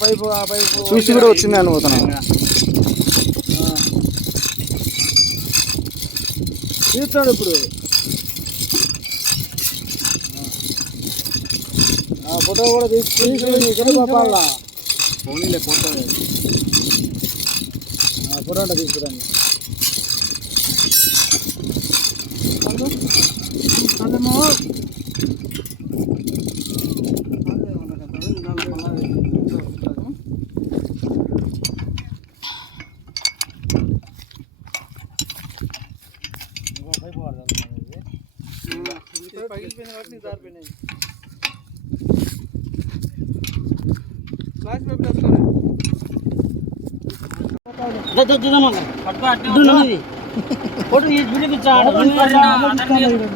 Pipe ఆ pipe చూసి కూడా వచ్చింది అనుకుంటున్నాను తీర్చాడు ఇప్పుడు. ఆ ఫోటో కూడా తీసి తీసి నీకు పంపాలా ఫోన్లే ఫోటో ఫోటో తీసుకురండి. పగిలిపోయింది కాబట్టి నీకు క్లాస్ పేపర్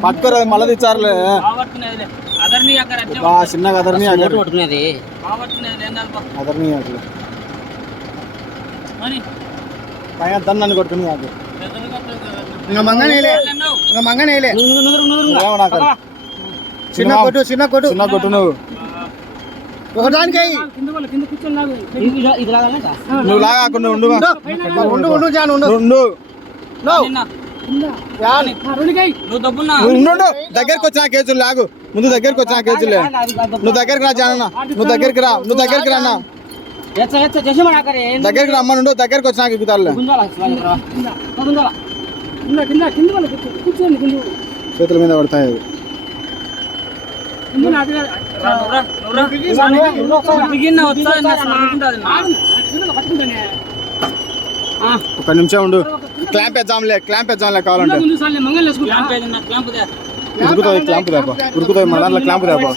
పట్టుకోరా మళ్ళీ తెచ్చారులే బా చిన్నగా అదర్ని అదర్ని అట్లా పైన దన్నాన్ని కొట్టుకుని అది ఇంకా మంగనేలే. ఇంకా మంగనేలే. చిన్న కొట్టు చిన్న కొట్టు. చిన్న కొట్టు నువ్వు. ఒకదానికి నువ్వు లాగాకుండా ఉండు ఉండు ఉండు జాన్ ఉండు. దగ్గరికి వచ్చిన కేసులు లాగు. ముందు దగ్గరికి వచ్చిన కేసులే నువ్వు దగ్గరికి రా జానన్న నువ్వు దగ్గరికి రా నువ్వు దగ్గరికి రా అన్న. దగ్గరికి రమ్మని ఉండు దగ్గరికి వచ్చినా ఎక్కుతారులే చేతుల మీద పడతాయి అవి. ఒక నిమిషం ఉండు. క్లాంప్ వేద్దాంలే క్లాంప్ వేద్దాంలే కావాలంటే. ఉరుకుతుంది క్లాంప్ తేపా ఉరుకుతుంది మన దాంట్లో క్లాంప్ తేపా